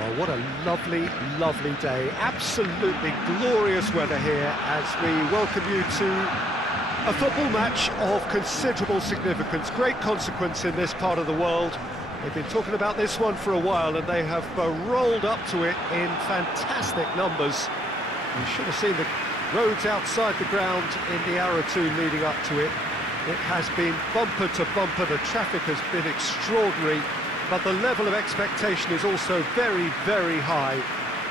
Well, what a lovely, lovely day. Absolutely glorious weather here as we welcome you to a football match of considerable significance, great consequence in this part of the world. They've been talking about this one for a while and they have rolled up to it in fantastic numbers. You should have seen the roads outside the ground in the hour or two leading up to it. It has been bumper to bumper, the traffic has been extraordinary, but the level of expectation is also very, very high.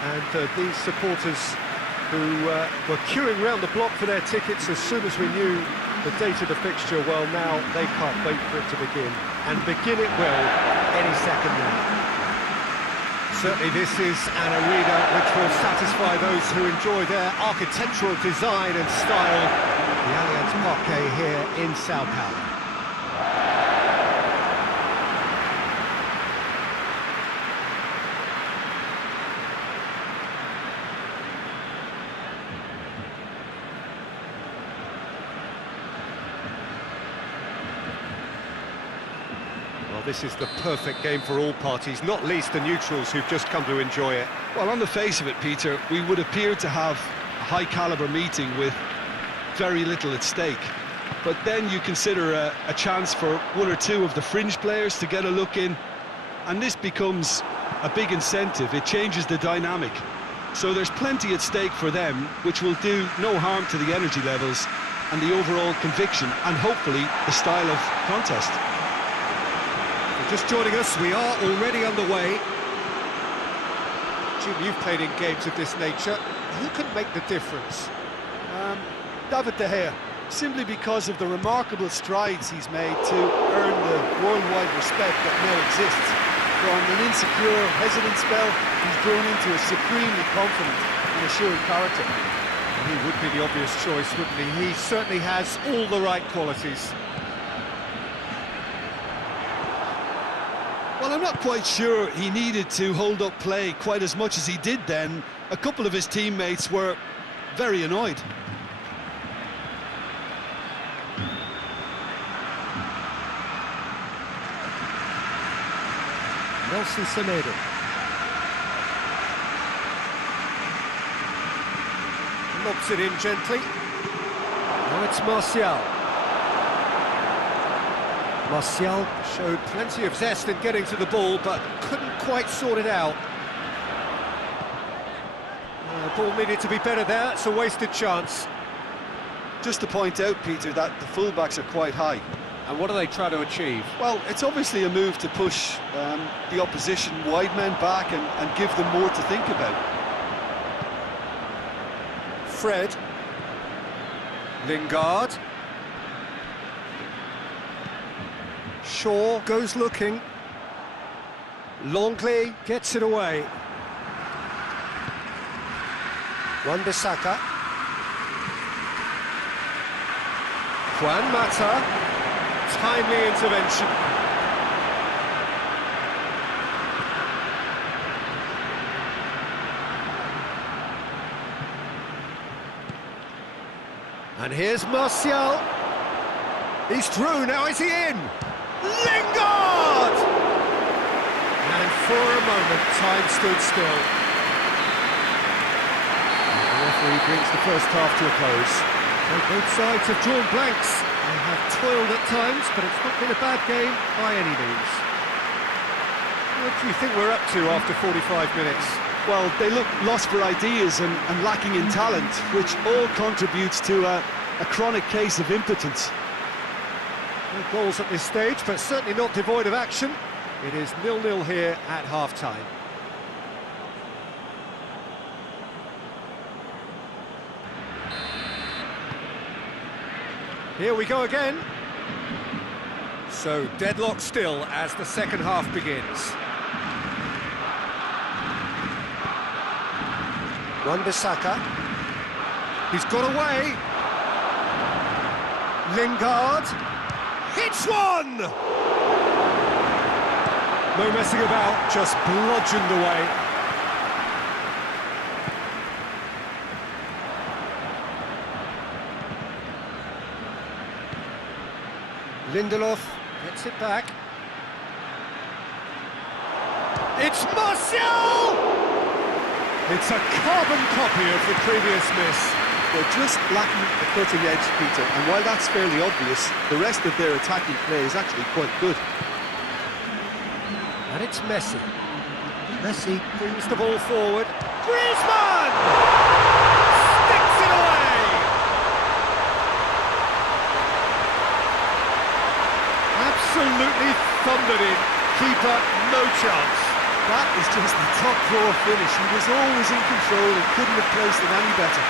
And these supporters who were queuing round the block for their tickets as soon as we knew the date of the fixture, well, now they can't wait for it to begin. And begin it will any second now. Certainly this is an arena which will satisfy those who enjoy their architectural design and style. The Allianz Parque here in Sao Paulo. This is the perfect game for all parties, not least the neutrals who've just come to enjoy it. Well, on the face of it, Peter, we would appear to have a high-caliber meeting with very little at stake. But then you consider a chance for one or two of the fringe players to get a look in, and this becomes a big incentive. It changes the dynamic. So there's plenty at stake for them, which will do no harm to the energy levels and the overall conviction, and hopefully the style of contest. Just joining us, we are already underway. Jim, you've played in games of this nature. Who can make the difference? David De Gea, simply because of the remarkable strides he's made to earn the worldwide respect that now exists. From an insecure, hesitant spell, he's grown into a supremely confident and assured character. He would be the obvious choice, wouldn't he? He certainly has all the right qualities. Well, I'm not quite sure he needed to hold up play quite as much as he did then. A couple of his teammates were very annoyed. Nelson Semedo. Lobs it in gently. Now it's Martial. Martial showed plenty of zest in getting to the ball, but couldn't quite sort it out. The ball needed to be better there, it's a wasted chance. Just to point out, Peter, that the fullbacks are quite high. And what do they try to achieve? Well, it's obviously a move to push the opposition wide men back and give them more to think about. Fred. Lingard. Shaw goes looking. Longley gets it away. Wan-Bissaka. Juan Mata. Timely intervention. And here's Martial. He's through, now is he in? Lingard! And for a moment, time stood still. The referee brings the first half to a close. So both sides have drawn blanks. They have toiled at times, but it's not been a bad game by any means. What do you think we're up to after 45 minutes? Well, they look lost for ideas and lacking in talent, which all contributes to a chronic case of impotence. No goals at this stage, but certainly not devoid of action. It is 0-0 here at half-time. Here we go again. So, deadlock still as the second half begins. Wan-Bissaka. He's got away. Lingard. Hits one! No messing about, just bludgeoned away. Lindelof gets it back. It's Martial! It's a carbon copy of the previous miss. They're just lacking the cutting edge, Peter, and while that's fairly obvious, the rest of their attacking play is actually quite good. And it's Messi. Messi brings the ball forward. Griezmann! Sticks it away! Absolutely thundered in. Keeper, no chance. That is just the top drawer finish. He was always in control and couldn't have placed it any better.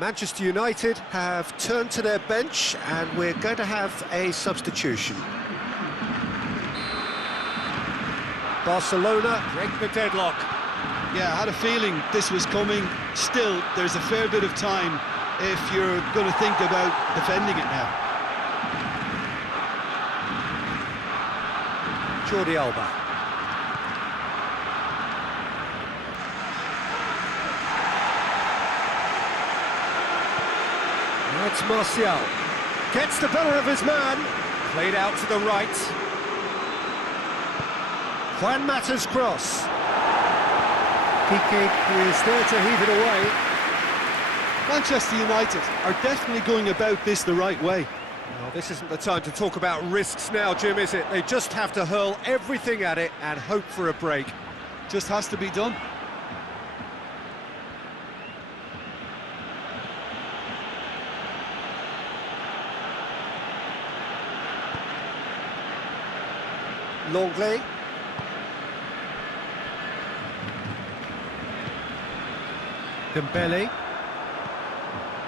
Manchester United have turned to their bench and we're going to have a substitution. Barcelona break the deadlock. Yeah, I had a feeling this was coming. Still, there's a fair bit of time if you're going to think about defending it now. Jordi Alba. It's Martial. Gets the better of his man. Played out to the right. Juan Mata's cross. Piqué is there to heave it away. Manchester United are definitely going about this the right way. Well, this isn't the time to talk about risks now, Jim, is it? They just have to hurl everything at it and hope for a break. Just has to be done. Longley. Dembele.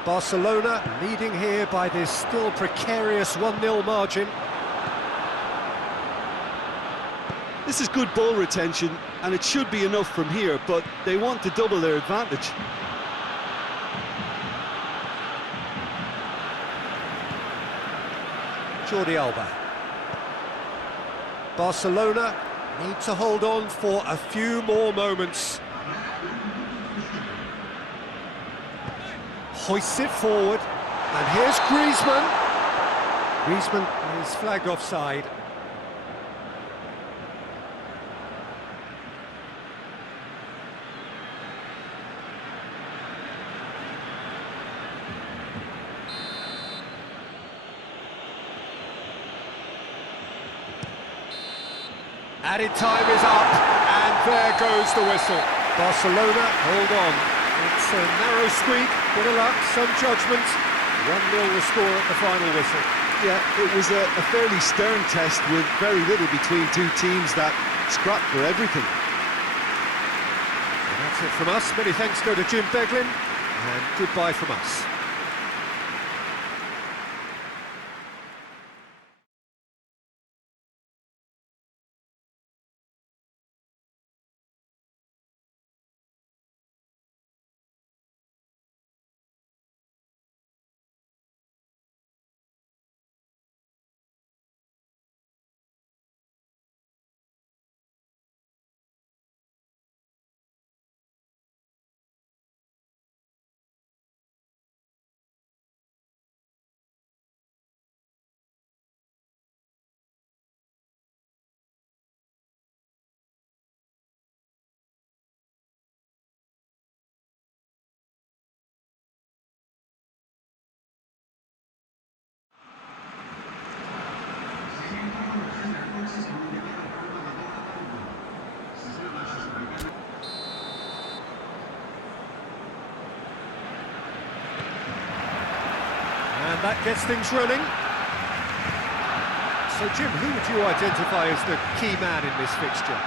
Barcelona leading here by this still precarious 1-0 margin. This is good ball retention, and it should be enough from here, but they want to double their advantage. Jordi Alba. Barcelona need to hold on for a few more moments. Hoists it forward, and here's Griezmann. Griezmann is flagged offside. Added time is up, and there goes the whistle. Barcelona, hold on. It's a narrow squeak, bit of luck, some judgment. 1-0 the score at the final whistle. Yeah, it was a fairly stern test with very little between two teams that scrapped for everything. And that's it from us. Many thanks go to Jim Beglin, and goodbye from us. And that gets things running. So, Jim, who would you identify as the key man in this fixture?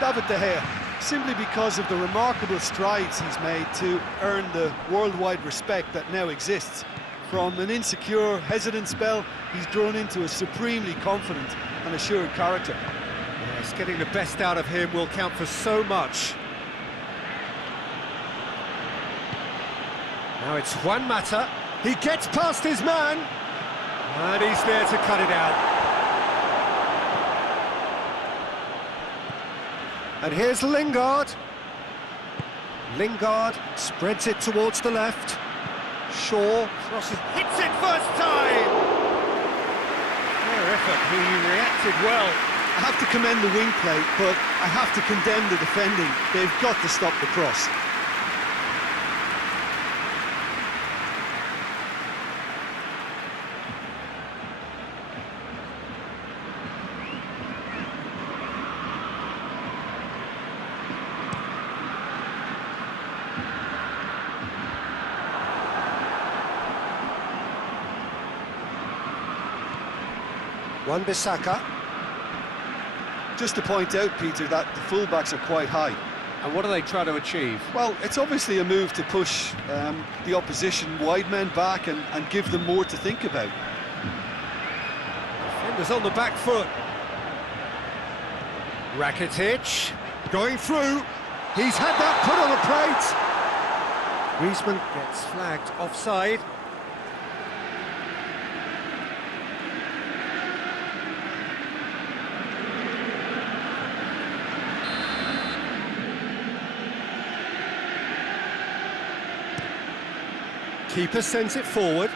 David De Gea. simply because of the remarkable strides he's made to earn the worldwide respect that now exists. From an insecure, hesitant spell, he's grown into a supremely confident and assured character. Yes, getting the best out of him will count for so much. Now it's Juan Mata. He gets past his man, and he's there to cut it out. And here's Lingard. Lingard spreads it towards the left. Shaw crosses, hits it first time! Fair effort, he reacted well. I have to commend the wing play, but I have to condemn the defending. They've got to stop the cross. Wan-Bissaka. Just to point out, Peter, that the fullbacks are quite high. And what are they trying to achieve? Well, it's obviously a move to push the opposition wide men back and give them more to think about. Defenders on the back foot. Rakitic going through. He's had that put on a plate. Griezmann gets flagged offside. Keeper sends it forward.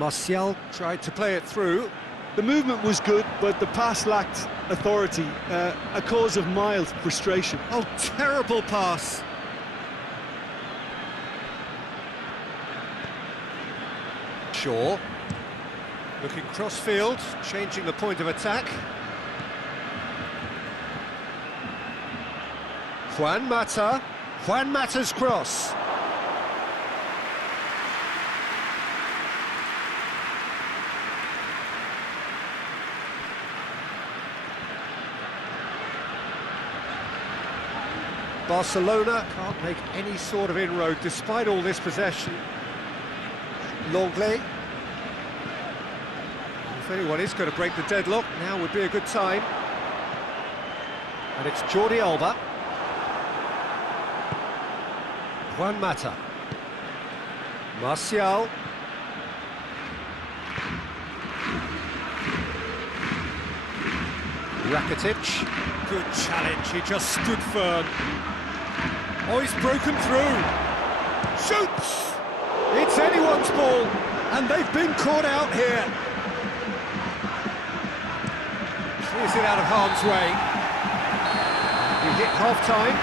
Martial tried to play it through. The movement was good, but the pass lacked authority, a cause of mild frustration. Oh, terrible pass. Shaw. Looking cross-field, changing the point of attack. Juan Mata. Juan Mata's cross. Barcelona can't make any sort of inroad despite all this possession. Longley. If anyone is going to break the deadlock, now would be a good time. And it's Jordi Alba. Juan Mata. Martial. Rakitic. Good challenge, he just stood firm. Oh, he's broken through. Shoots! It's anyone's ball, and they've been caught out here. Clears it out of harm's way. We hit half-time,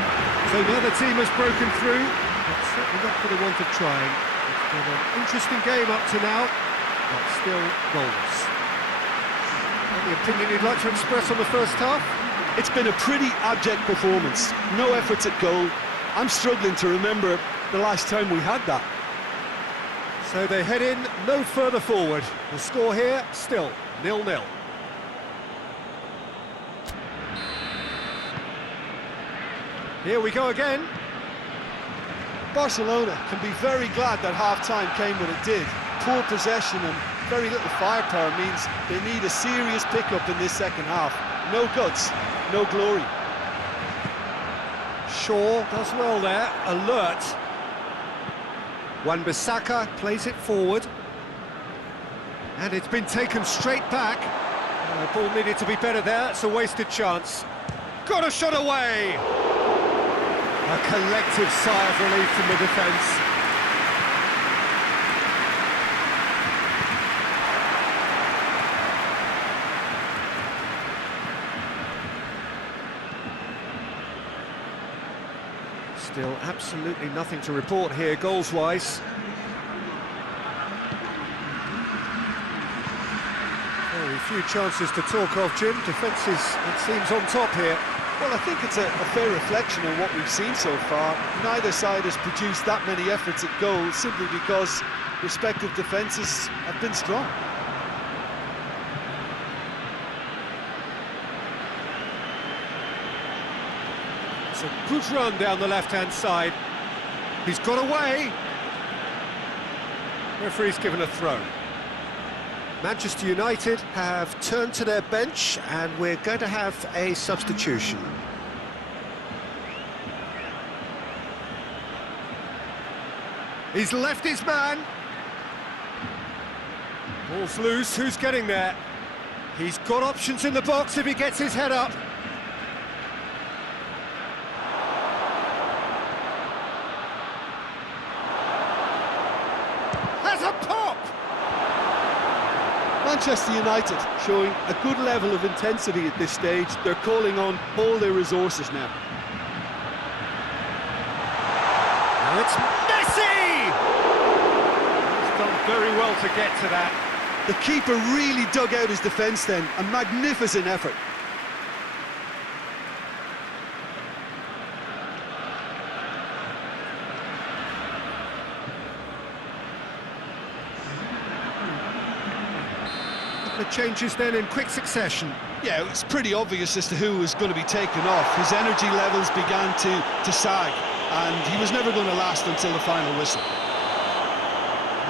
so now the team has broken through, but certainly not for the want of trying. It's been an interesting game up to now, but still goalless. Any opinion you'd like to express on the first half? It's been a pretty abject performance. No efforts at goal. I'm struggling to remember the last time we had that. So they head in no further forward. The score here, still 0-0. Here we go again. Barcelona can be very glad that half-time came when it did. Poor possession and very little firepower means they need a serious pickup in this second half. No guts, no glory. Shaw does well there, alert. Wan-Bissaka plays it forward. And it's been taken straight back. The ball needed to be better there, it's a wasted chance. Got a shot away! A collective sigh of relief from the defence. Still absolutely nothing to report here, goals-wise. Very few chances to talk of, Jim. Defence is, it seems, on top here. Well, I think it's a fair reflection on what we've seen so far. Neither side has produced that many efforts at goal simply because respective defences have been strong. good run down the left-hand side. He's got away. Referee's given a throw. Manchester United have turned to their bench and we're going to have a substitution. He's left his man. Ball's loose, who's getting there? He's got options in the box if he gets his head up. Has a pop! Manchester United showing a good level of intensity at this stage. They're calling on all their resources now. Now it's Messi! He's done very well to get to that. The keeper really dug out his defence then. A magnificent effort. The changes then in quick succession. Yeah, it was pretty obvious as to who was going to be taken off. His energy levels began to sag, and he was never going to last until the final whistle.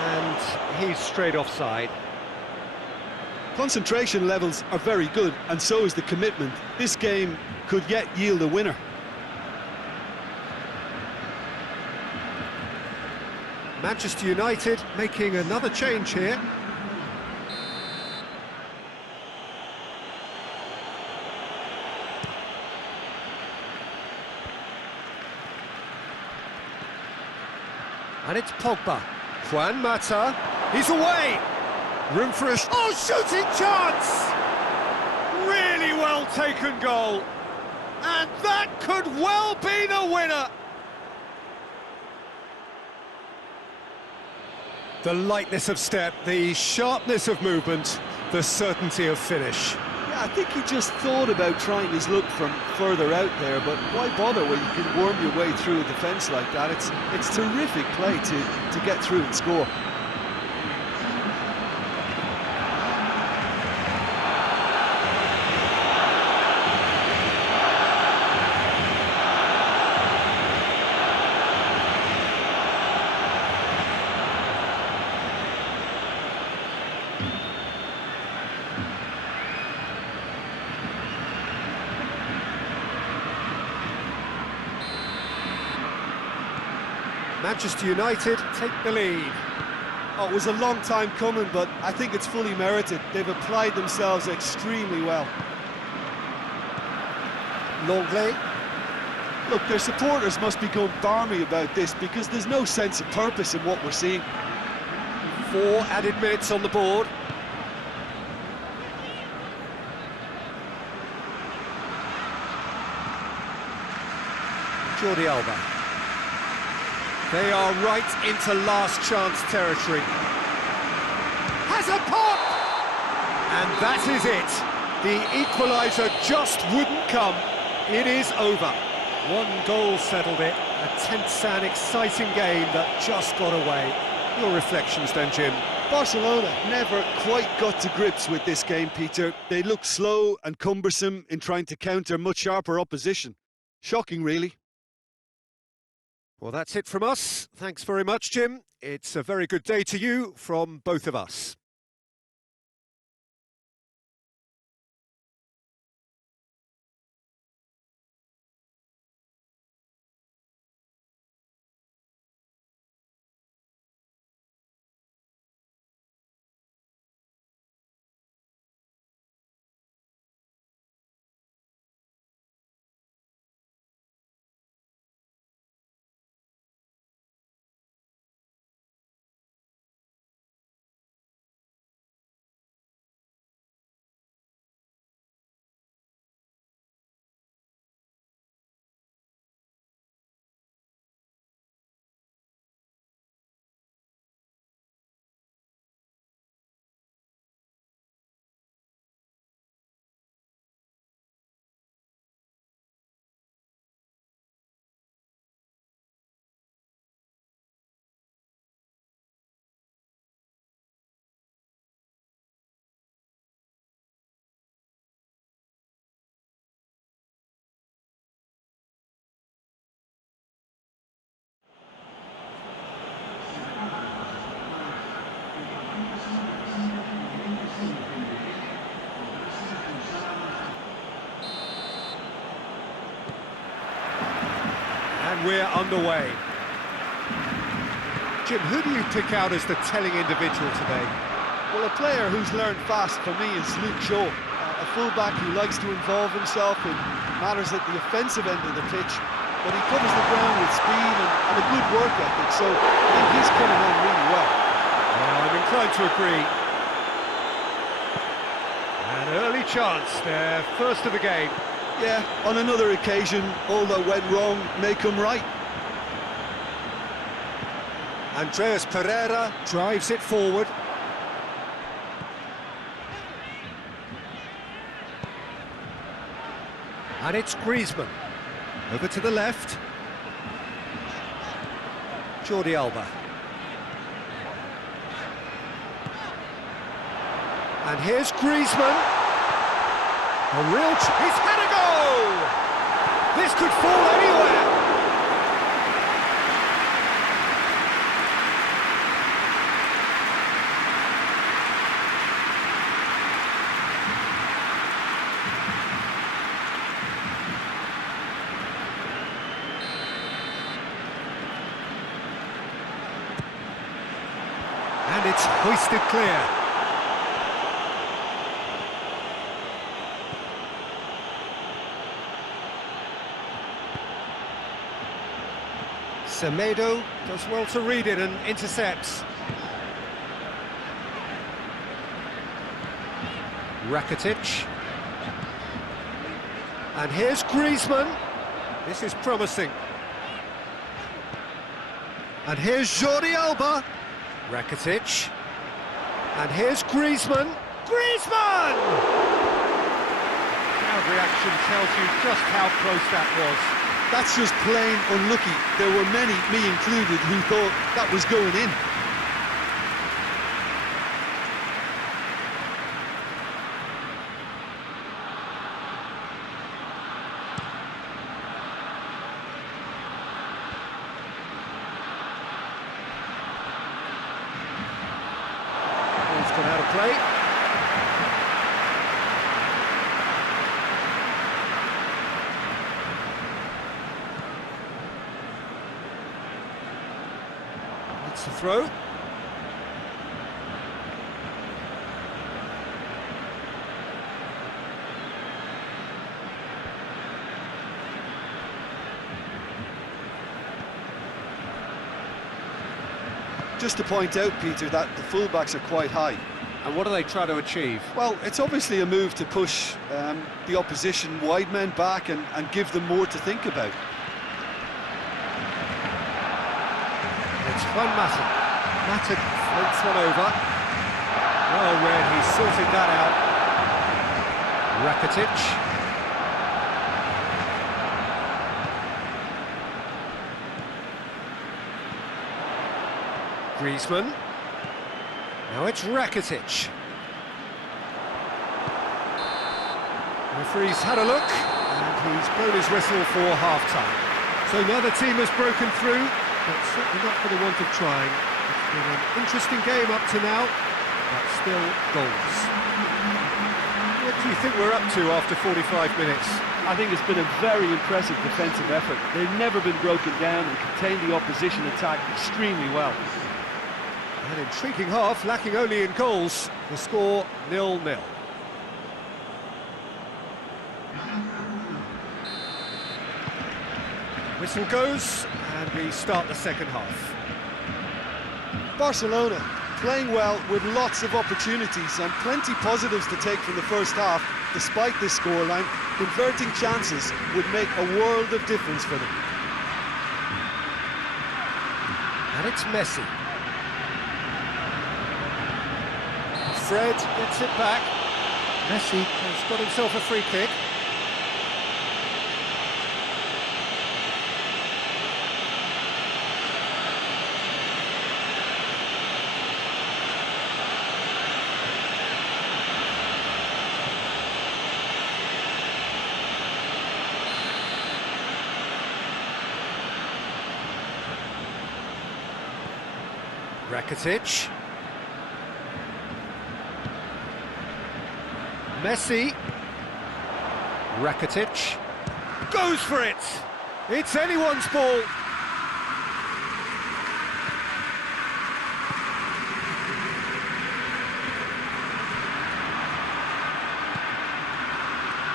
And he's straight offside. Concentration levels are very good, and so is the commitment. This game could yet yield a winner. Manchester United making another change here. And it's Pogba. Juan Mata. He's away. Room for a... Oh, shooting chance! Really well taken goal. And that could well be the winner. The lightness of step, the sharpness of movement, the certainty of finish. Yeah, I think he just thought about trying his luck from further out there, but why bother when you can worm your way through a defence like that? It's terrific play to get through and score. Manchester United take the lead. Oh, it was a long time coming, but I think it's fully merited. They've applied themselves extremely well. Longley. Look, their supporters must be going balmy about this because there's no sense of purpose in what we're seeing. 4 added minutes on the board. Jordi Alba. They are right into last chance territory. Has a pop! And that is it. The equaliser just wouldn't come. It is over. 1 goal settled it. A tense and exciting game that just got away. Your reflections then, Jim? Barcelona never quite got to grips with this game, Peter. They looked slow and cumbersome in trying to counter much sharper opposition. Shocking, really. Well, that's it from us. Thanks very much, Jim. It's a very good day to you from both of us. And we're underway. Jim, who do you pick out as the telling individual today? Well, a player who's learned fast for me is Luke Shaw, a fullback who likes to involve himself in matters at the offensive end of the pitch, but he covers the ground with speed and a good work ethic, so I think he's coming on really well. Well, I'm inclined to agree. An early chance, their first of the game. Yeah, on another occasion, all that went wrong may come right. Andreas Pereira drives it forward. And it's Griezmann. Over to the left. Jordi Alba. And here's Griezmann. He's had a go! This could fall anywhere. And it's hoisted clear. Semedo does well to read it and intercepts. Rakitic. And here's Griezmann. This is promising. And here's Jordi Alba. Rakitic. And here's Griezmann. Griezmann! Crowd reaction tells you just how close that was. That's just plain unlucky. There were many, me included, who thought that was going in. Ball's gone out of play. It's a throw. Just to point out, Peter, that the fullbacks are quite high. And what do they try to achieve? Well, it's obviously a move to push the opposition wide men back and give them more to think about. It's Juan Mata. Mata floats one over. Well read, he's sorted that out. Rakitic. Griezmann. Now it's Rakitic. Referee's had a look, and he's blown his whistle for half-time. So another team has broken through, but certainly not for the want of trying. It's been an interesting game up to now, but still goals. What do you think we're up to after 45 minutes? I think it's been a very impressive defensive effort. They've never been broken down and contained the opposition attack extremely well. An intriguing half, lacking only in goals. The score 0-0. Whistle goes, and we start the second half. Barcelona playing well with lots of opportunities and plenty positives to take from the first half. Despite this scoreline, converting chances would make a world of difference for them. And it's Messi. Fred gets it back. Messi has got himself a free kick. Rakitic. Messi. Rakitic. Goes for it! It's anyone's ball.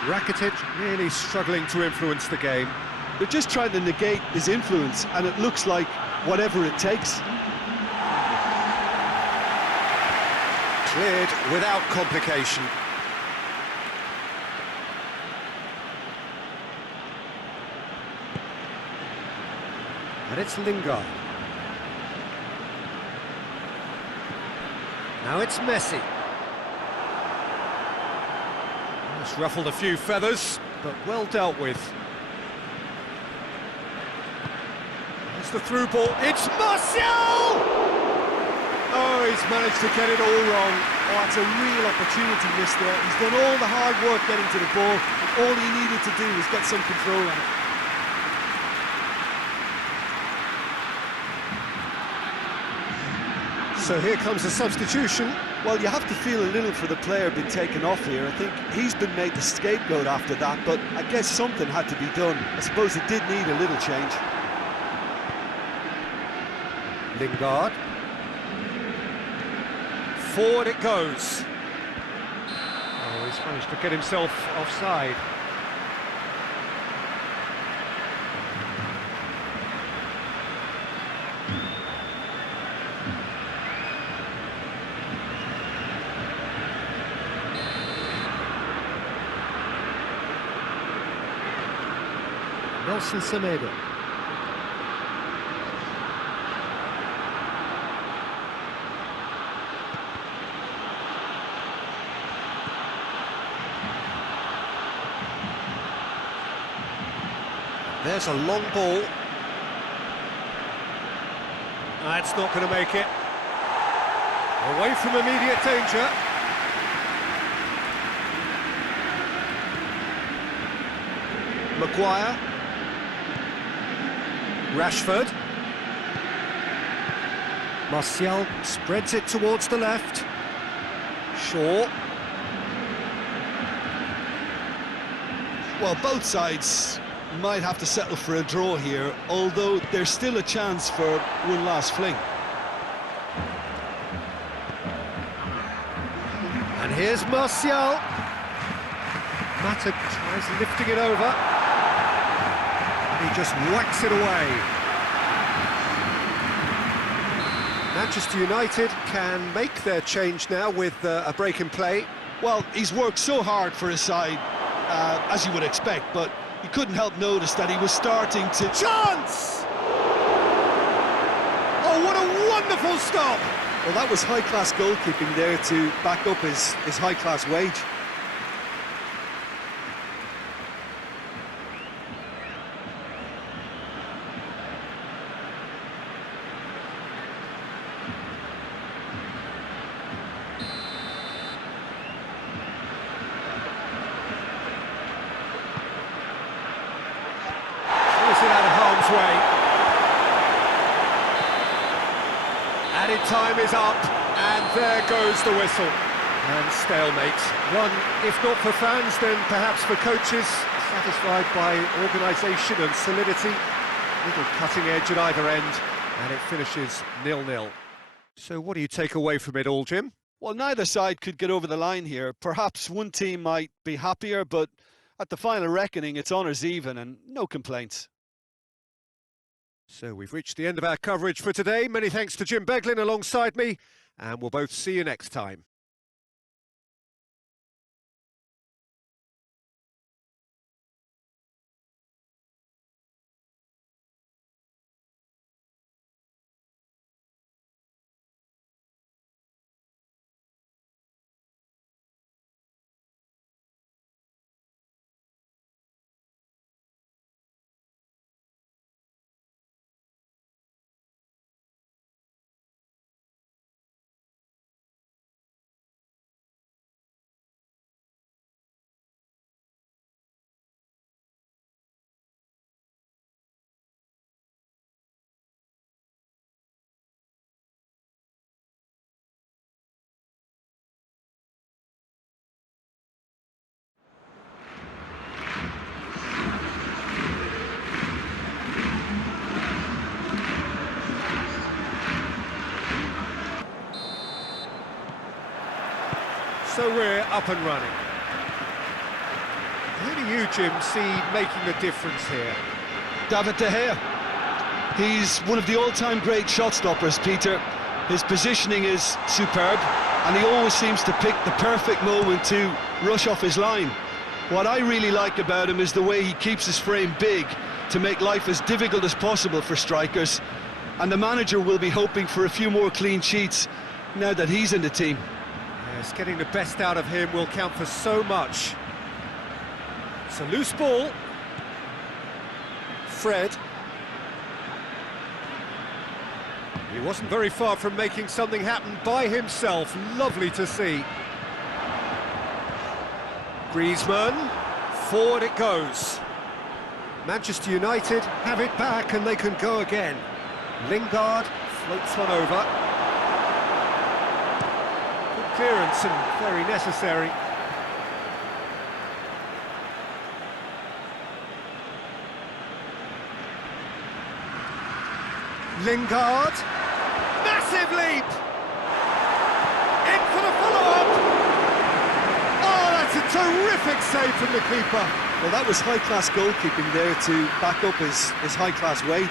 Rakitic really struggling to influence the game. They're just trying to negate his influence, and it looks like whatever it takes. Cleared without complication. And it's Lingard. Now it's Messi. It's ruffled a few feathers, but well dealt with. It's the through ball. It's Martial! Oh, he's managed to get it all wrong. Oh, it's a real opportunity missed there. He's done all the hard work getting to the ball, and all he needed to do was get some control on it. So here comes a substitution. Well, you have to feel a little for the player being taken off here. I think he's been made the scapegoat after that, but I guess something had to be done. I suppose it did need a little change. Lingard. Forward it goes. Oh, he's managed to get himself offside. Nelson Semedo. There's a long ball. That's not going to make it. Away from immediate danger. Maguire. Rashford. Martial spreads it towards the left. Shaw. Well, both sides might have to settle for a draw here, although there's still a chance for one last fling. And here's Martial. Mata tries lifting it over. And he just whacks it away. Manchester United can make their change now with a break in play. Well, he's worked so hard for his side, as you would expect, but you couldn't help notice that he was starting to... Chance! Oh, what a wonderful stop! Well, that was high-class goalkeeping there to back up his high-class wage. It out of harm's way. Added time is up, and there goes the whistle. And stalemate. One, if not for fans, then perhaps for coaches, satisfied by organisation and solidity. Little cutting edge at either end, and it finishes 0-0. So what do you take away from it all, Jim? Well, neither side could get over the line here. Perhaps one team might be happier, but at the final reckoning, it's honours even and no complaints. So we've reached the end of our coverage for today. Many thanks to Jim Beglin alongside me, and we'll both see you next time. So we're up and running. Who do you, Jim, see making a difference here? David De Gea. He's one of the all-time great shot stoppers, Peter. His positioning is superb, and he always seems to pick the perfect moment to rush off his line. What I really like about him is the way he keeps his frame big to make life as difficult as possible for strikers, and the manager will be hoping for a few more clean sheets now that he's in the team. Yes, getting the best out of him will count for so much. It's a loose ball. Fred. He wasn't very far from making something happen by himself. Lovely to see. Griezmann. Forward it goes. Manchester United have it back and they can go again. Lingard floats one over. Good clearance and very necessary. Lingard. Massive leap! In for the follow-up! Oh, that's a terrific save from the keeper. Well, that was high-class goalkeeping there to back up his high-class wage.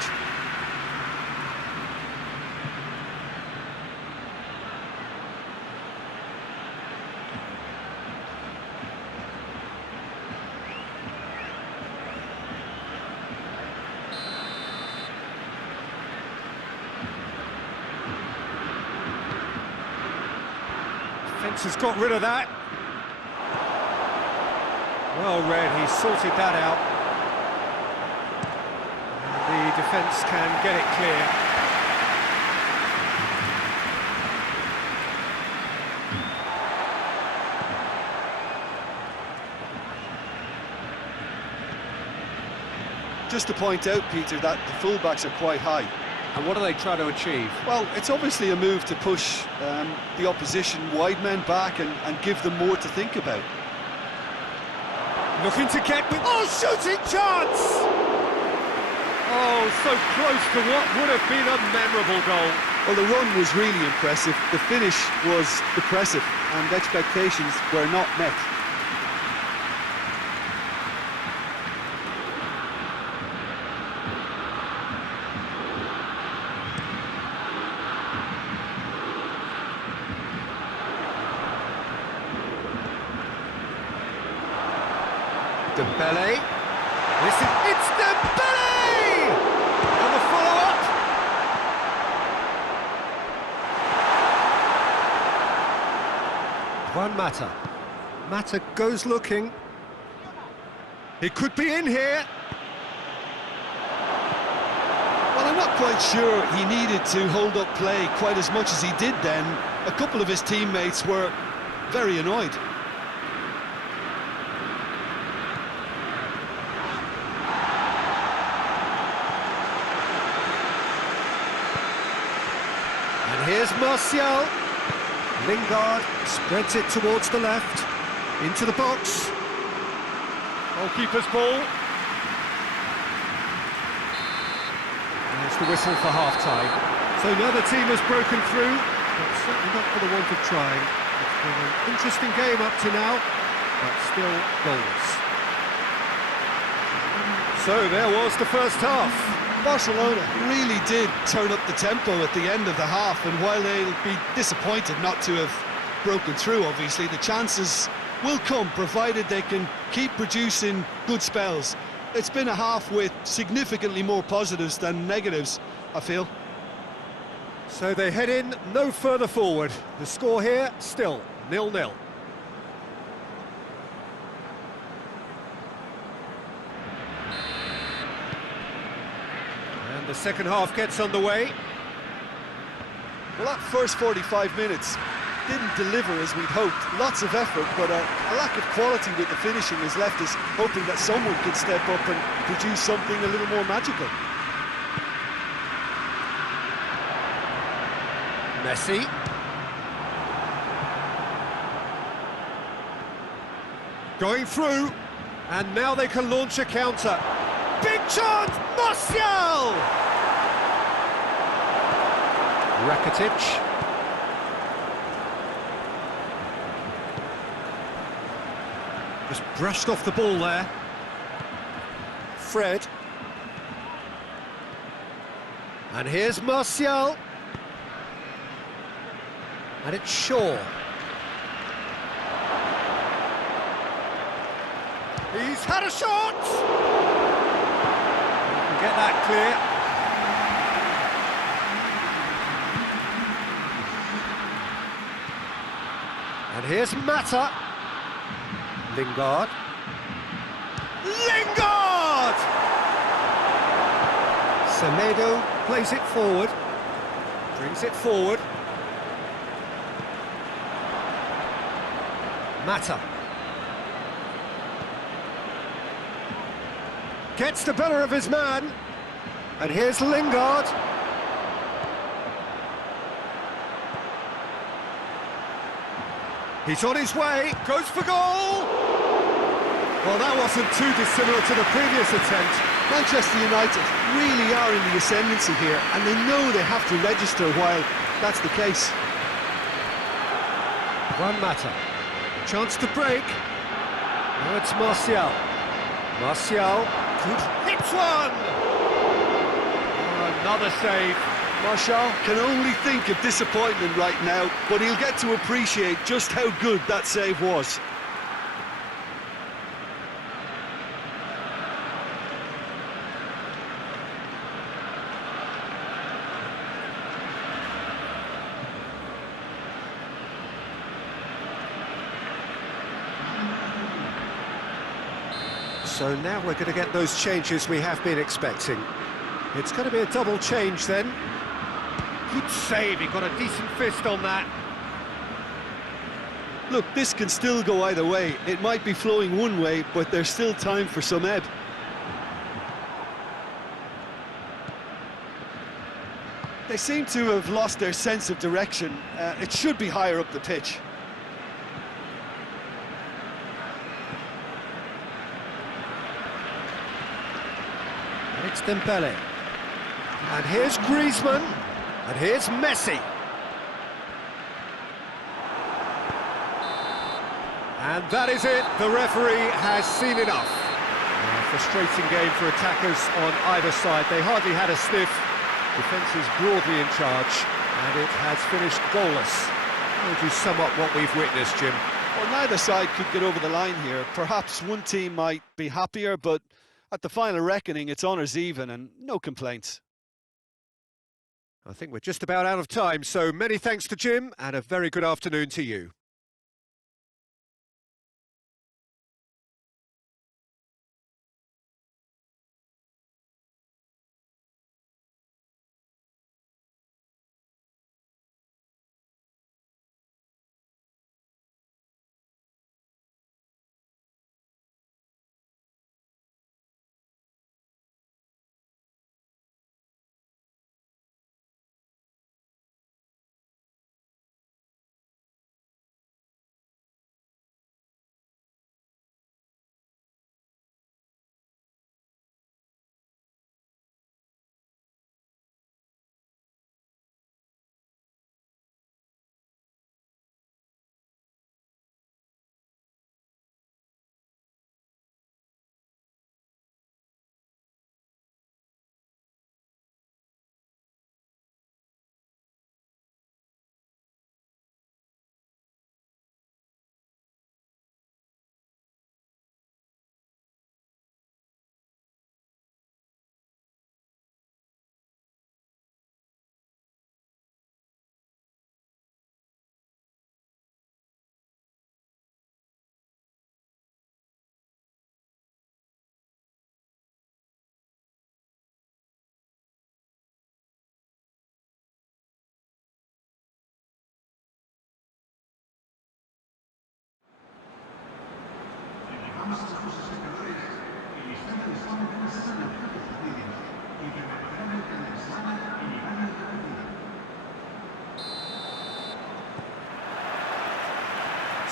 Defence has got rid of that. Well read, he sorted that out. And the defence can get it clear. Just to point out, Peter, that the fullbacks are quite high. And what are they trying to achieve? Well, it's obviously a move to push the opposition wide men back and give them more to think about. Looking to get with... Oh, shooting chance! Oh, so close to what would have been a memorable goal. Well, the run was really impressive. The finish was depressive, and expectations were not met. Dembele. It's Dembele! And the follow-up. Juan Mata. Mata goes looking. He could be in here. Well, I'm not quite sure he needed to hold up play quite as much as he did then. A couple of his teammates were very annoyed. Here's Martial. Lingard spreads it towards the left, into the box. Goalkeeper's ball. There's the whistle for half-time. So now the team has broken through, but certainly not for the want of trying. It's been an interesting game up to now, but still goals. So there was the first half. Barcelona really did turn up the tempo at the end of the half, and while they'll be disappointed not to have broken through, obviously, the chances will come, provided they can keep producing good spells. It's been a half with significantly more positives than negatives, I feel. So they head in no further forward. The score here, still 0-0. The second half gets underway. Well, that first 45 minutes didn't deliver as we'd hoped. Lots of effort, but a lack of quality with the finishing has left us hoping that someone could step up and produce something a little more magical. Messi. Going through, and now they can launch a counter. Big chance, Martial! Rakitic. Just brushed off the ball there. Fred. And here's Martial. And it's Shaw. He's had a shot! Can get that clear. And here's Mata. Lingard. Lingard! Semedo plays it forward. Brings it forward. Mata. Gets the better of his man. And here's Lingard. He's on his way, goes for goal! Well, that wasn't too dissimilar to the previous attempt. Manchester United really are in the ascendancy here, and they know they have to register while that's the case. Juan Mata. Chance to break. Now it's Martial. Martial could hit one! Oh, another save. Martial can only think of disappointment right now, but he'll get to appreciate just how good that save was. So now we're going to get those changes we have been expecting. It's going to be a double change then. Good save, he got a decent fist on that. Look, this can still go either way. It might be flowing one way, but there's still time for some ebb. They seem to have lost their sense of direction. It should be higher up the pitch. It's Dembele. And here's Griezmann. And here's Messi. And that is it. The referee has seen enough. A frustrating game for attackers on either side. They hardly had a sniff. Defence is broadly in charge. And it has finished goalless. How would you sum up what we've witnessed, Jim? Well, neither side could get over the line here. Perhaps one team might be happier, but at the final reckoning, it's honours even and no complaints. I think we're just about out of time, so many thanks to Jim and a very good afternoon to you.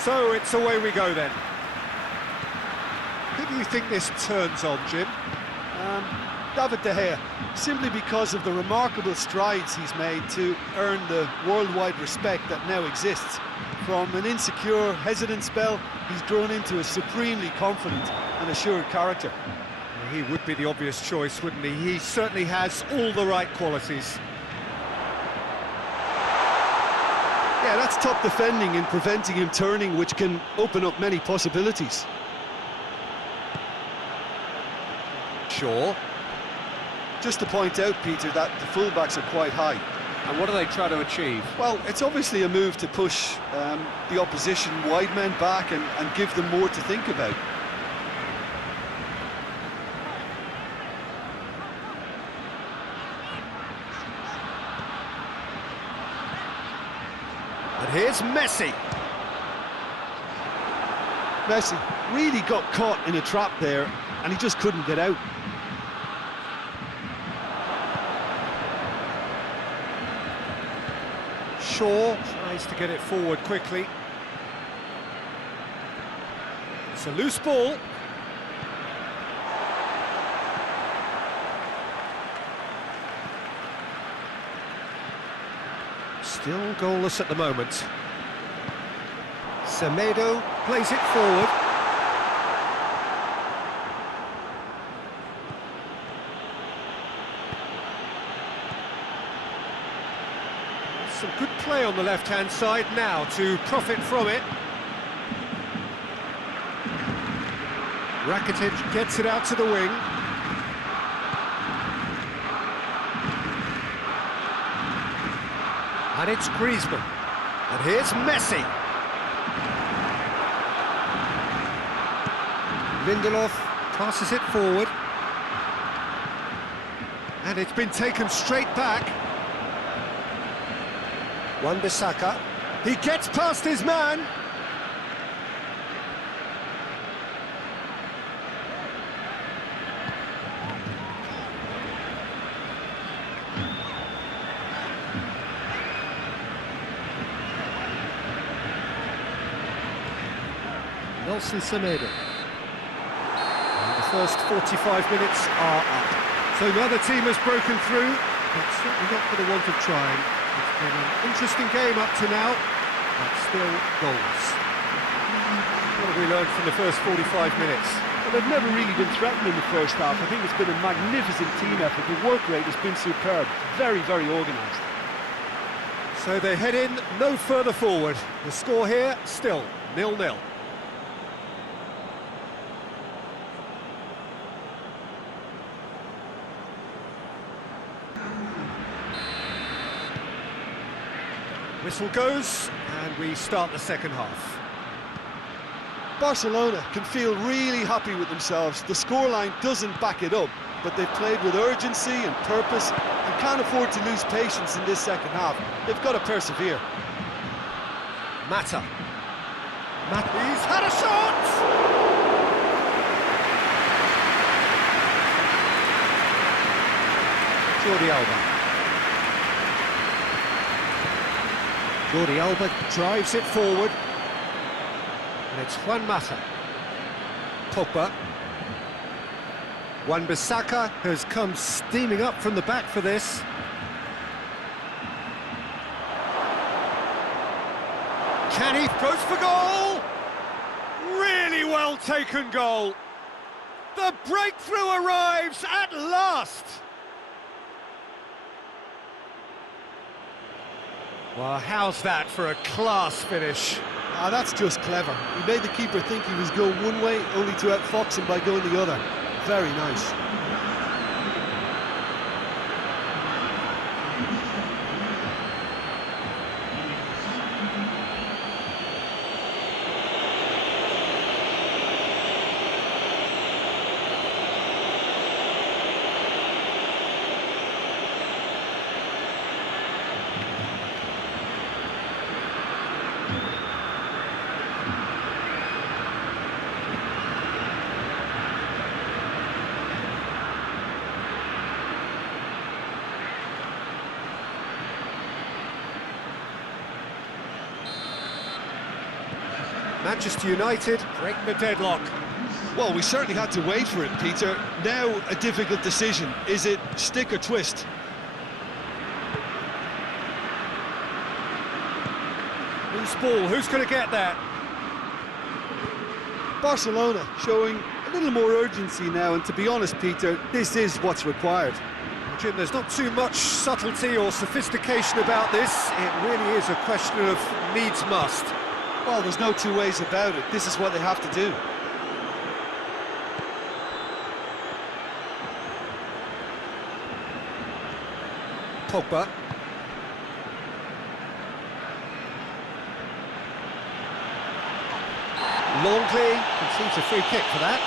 So it's away we go then. Who do you think this turns on, Jim? David De Gea, simply because of the remarkable strides he's made to earn the worldwide respect that now exists. From an insecure, hesitant spell, he's grown into a supremely confident and assured character. He would be the obvious choice, wouldn't he? He certainly has all the right qualities. Yeah, that's top defending and preventing him turning, which can open up many possibilities. Sure. Just to point out, Peter, that the fullbacks are quite high. And what do they try to achieve? Well, it's obviously a move to push the opposition wide men back and give them more to think about. And here's Messi. Messi really got caught in a trap there, and he just couldn't get out. Shaw tries to get it forward quickly. It's a loose ball. Still goalless at the moment. Semedo plays it forward. Some good play on the left-hand side now to profit from it. Rakitic gets it out to the wing. And it's Griezmann. And here's Messi. Lindelof passes it forward. And it's been taken straight back. Wan-Bissaka. He gets past his man. Nelson Semedo. And the first 45 minutes are up. So neither team has broken through, but certainly not for the want of trying. It's been an interesting game up to now, but still goals. What have we learned from the first 45 minutes? Well, they've never really been threatened in the first half. I think it's been a magnificent team effort. The work rate has been superb. Very, very organised. So they head in no further forward. The score here, still 0-0. Whistle goes, and we start the second half. Barcelona can feel really happy with themselves. The scoreline doesn't back it up, but they've played with urgency and purpose and can't afford to lose patience in this second half. They've got to persevere. Mata. He's had a shot! Jordi Alba. Jordi Alba drives it forward. And it's Juan Mata. Pogba. Wan-Bissaka has come steaming up from the back for this. Can he goes for goal? Really well taken goal. The breakthrough arrives at last. Well, how's that for a class finish? Ah, that's just clever. He made the keeper think he was going one way, only to outfox him by going the other. Very nice. Manchester United break the deadlock. Well, we certainly had to wait for it, Peter. Now a difficult decision. Is it stick or twist? Loose ball, who's going to get that? Barcelona showing a little more urgency now, and to be honest, Peter, this is what's required. Jim, there's not too much subtlety or sophistication about this. It really is a question of needs must. Well, there's no two ways about it. This is what they have to do. Pogba. Longley concedes a free kick for that.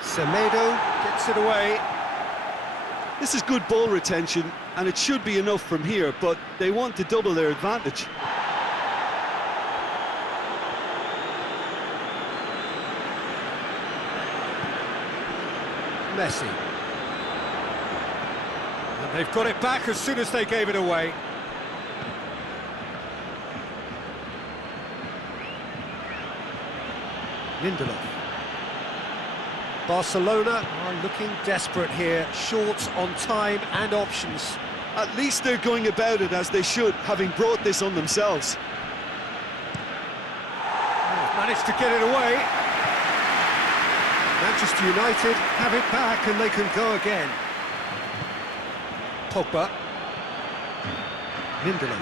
Semedo gets it away. This is good ball retention, and it should be enough from here, but they want to double their advantage. Messi. And they've got it back as soon as they gave it away. Lindelof. Barcelona are looking desperate here, short on time and options. At least they're going about it as they should, having brought this on themselves. Managed to get it away. Manchester United have it back and they can go again. Pogba. Lindelof.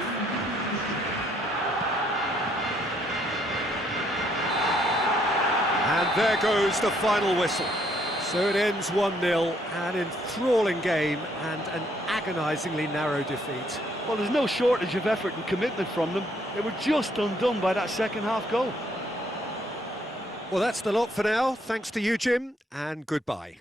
And there goes the final whistle. So it ends 1-0, an enthralling game and an agonisingly narrow defeat. Well, there's no shortage of effort and commitment from them. They were just undone by that second-half goal. Well, that's the lot for now. Thanks to you, Jim, and goodbye.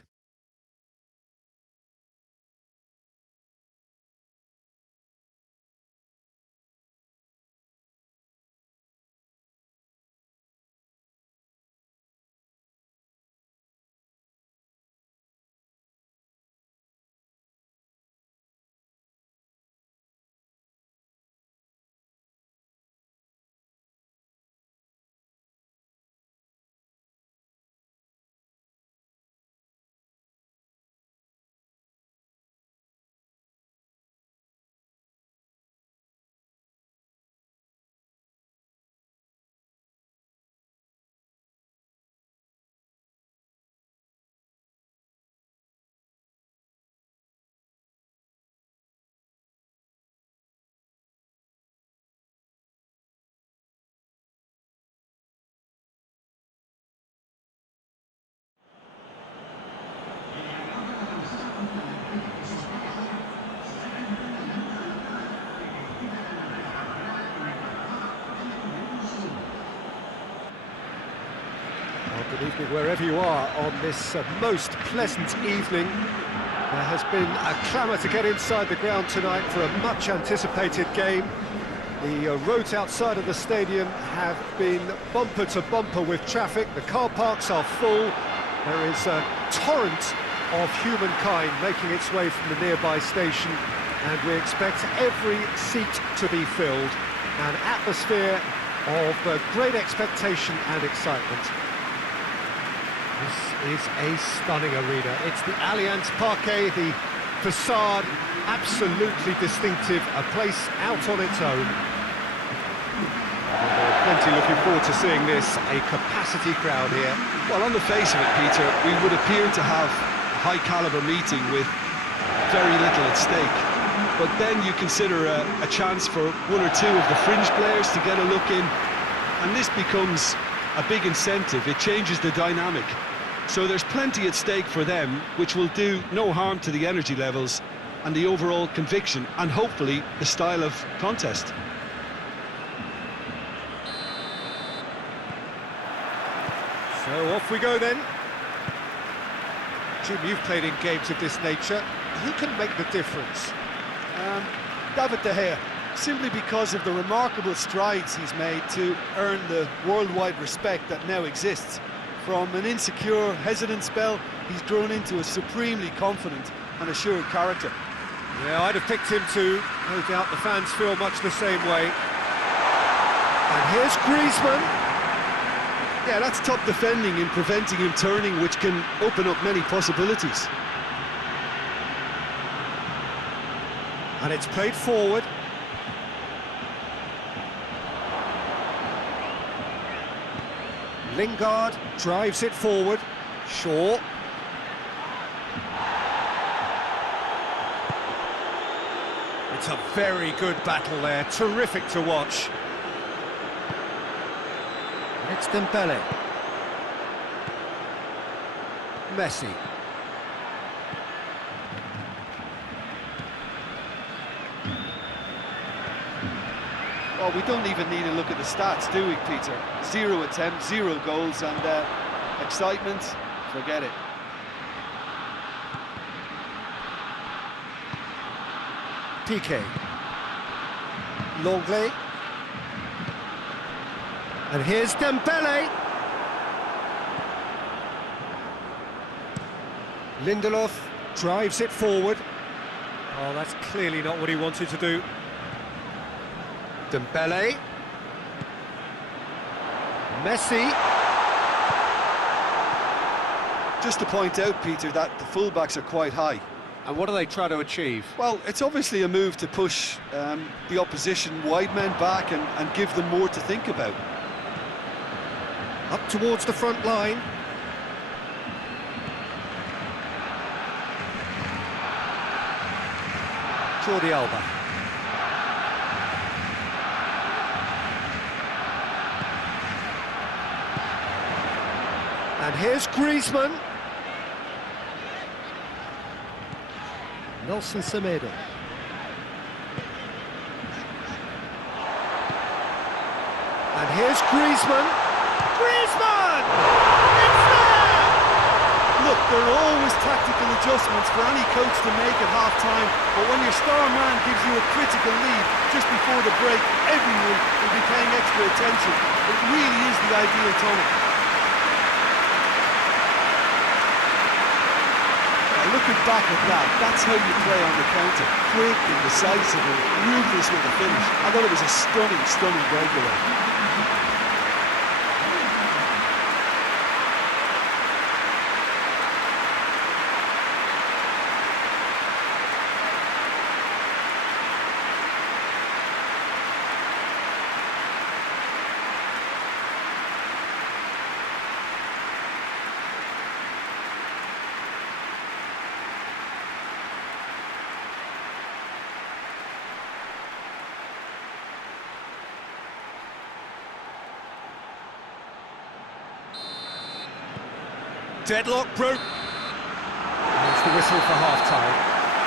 Good evening wherever you are on this most pleasant evening. There has been a clamour to get inside the ground tonight for a much anticipated game. The roads outside of the stadium have been bumper to bumper with traffic. The car parks are full. There is a torrent of humankind making its way from the nearby station, and we expect every seat to be filled. An atmosphere of great expectation and excitement. This is a stunning arena. It's the Allianz Parque, the facade, absolutely distinctive, a place out on its own. Plenty looking forward to seeing this, a capacity crowd here. Well, on the face of it, Peter, we would appear to have a high-caliber meeting with very little at stake. But then you consider a chance for one or two of the fringe players to get a look in, and this becomes a big incentive. It changes the dynamic. So there's plenty at stake for them, which will do no harm to the energy levels and the overall conviction, and hopefully the style of contest. So off we go then. Jim, you've played in games of this nature. Who can make the difference? David De Gea, simply because of the remarkable strides he's made to earn the worldwide respect that now exists. From an insecure, hesitant spell, he's grown into a supremely confident and assured character. Yeah, I'd have picked him too. No doubt the fans feel much the same way. And here's Griezmann. Yeah, that's top defending in preventing him turning, which can open up many possibilities. And it's played forward. Lingard drives it forward. Shaw. It's a very good battle there, terrific to watch. And it's Dembele. Messi. Well, we don't even need to look at the stats, do we, Peter? 0 attempts, 0 goals, and excitement, forget it. PK. Longley. And here's Dembele. Lindelof drives it forward. Oh, that's clearly not what he wanted to do. Dembele. Messi. Just to point out, Peter, that the fullbacks are quite high. And what do they try to achieve? Well, it's obviously a move to push the opposition wide men back and give them more to think about. Up towards the front line. Jordi Alba. And here's Griezmann. Nelson Semedo. And here's Griezmann. Griezmann! It's there! Look, there are always tactical adjustments for any coach to make at half-time, but when your star man gives you a critical lead just before the break, everyone will be paying extra attention. It really is the ideal time. Looking back at that, that's how you play on the counter. Quick and decisive and ruthless with the finish. I thought it was a stunning, stunning breakaway. Deadlock broke. There's the whistle for half-time.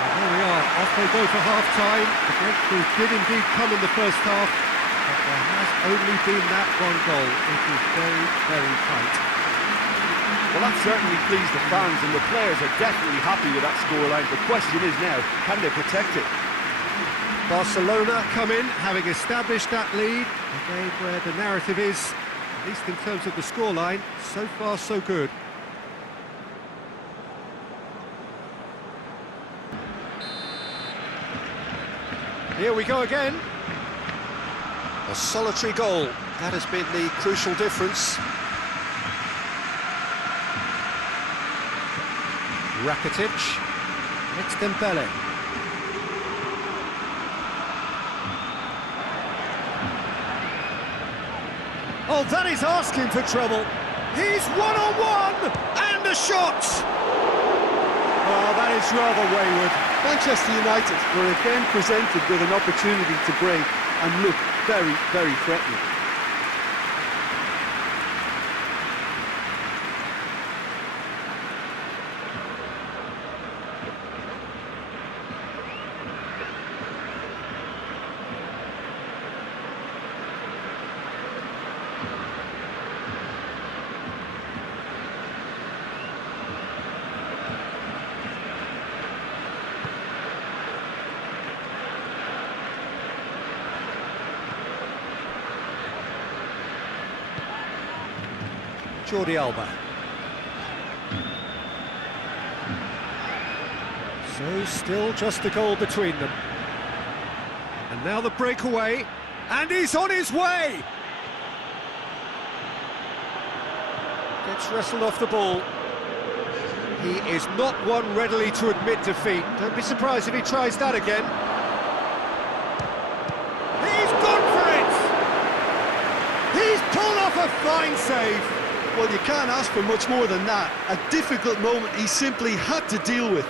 And here we are, off they go for half-time. The breakthrough did indeed come in the first half, but there has only been that one goal. It is very, very tight. Well, that certainly pleased the fans, and the players are definitely happy with that scoreline. The question is now, can they protect it? Barcelona come in, having established that lead. Again, where the narrative is, at least in terms of the scoreline, so far so good. Here we go again. A solitary goal. That has been the crucial difference. Rakitic. It's Dembele. Oh, that is asking for trouble. He's one-on-one, and a shot! Oh, that is rather wayward. Manchester United were again presented with an opportunity to break and look very, very threatening. Jordi Alba. So still just a goal between them. And now the breakaway, and he's on his way! Gets wrestled off the ball. He is not one readily to admit defeat. Don't be surprised if he tries that again. He's gone for it! He's pulled off a fine save. Well, you can't ask for much more than that. A difficult moment he simply had to deal with.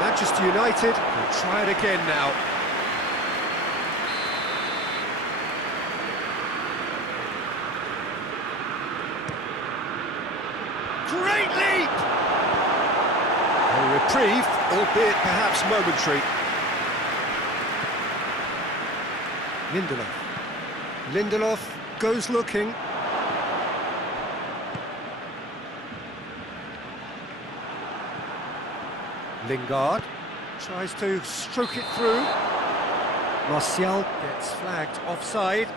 Manchester United will try it again now. Great leap! A reprieve, albeit perhaps momentary. Lindelof goes looking. Lingard tries to stroke it through. Martial gets flagged offside.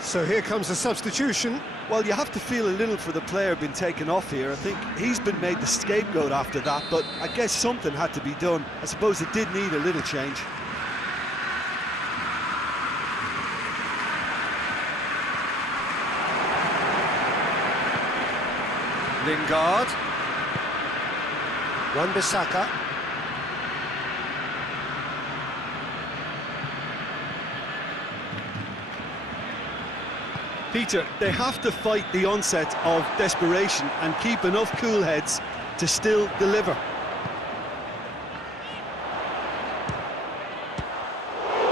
So here comes a substitution. Well, you have to feel a little for the player being taken off here. I think he's been made the scapegoat after that, but I guess something had to be done. I suppose it did need a little change. Lingard. Wan-Bissaka. Peter, they have to fight the onset of desperation and keep enough cool heads to still deliver.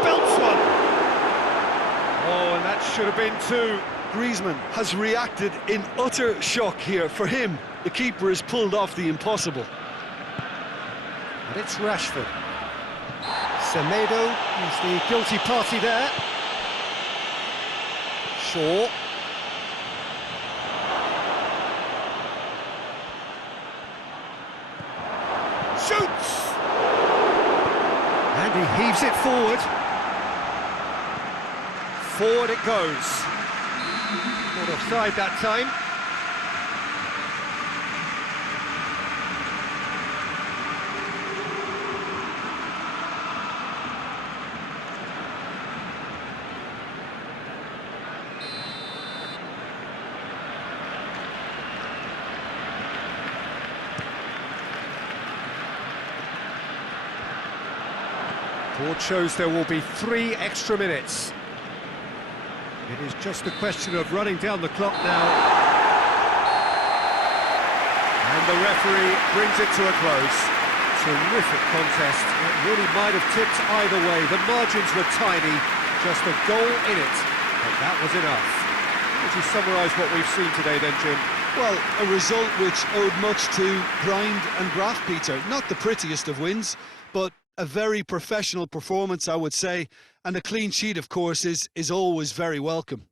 Belts one! Oh, and that should have been two. Griezmann has reacted in utter shock here. For him, the keeper has pulled off the impossible. And it's Rashford. Semedo is the guilty party there. Shaw. Shoots! And he heaves it forward. Forward it goes. Not offside that time. Board shows there will be 3 extra minutes. It is just a question of running down the clock now. And the referee brings it to a close. Terrific contest. It really might have tipped either way. The margins were tiny, just a goal in it. But that was enough. Would you summarise what we've seen today then, Jim? Well, a result which owed much to grind and graft, Peter. Not the prettiest of wins, but a very professional performance, I would say, and a clean sheet, of course, is always very welcome.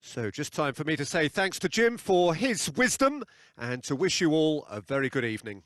So just time for me to say thanks to Jim for his wisdom and to wish you all a very good evening.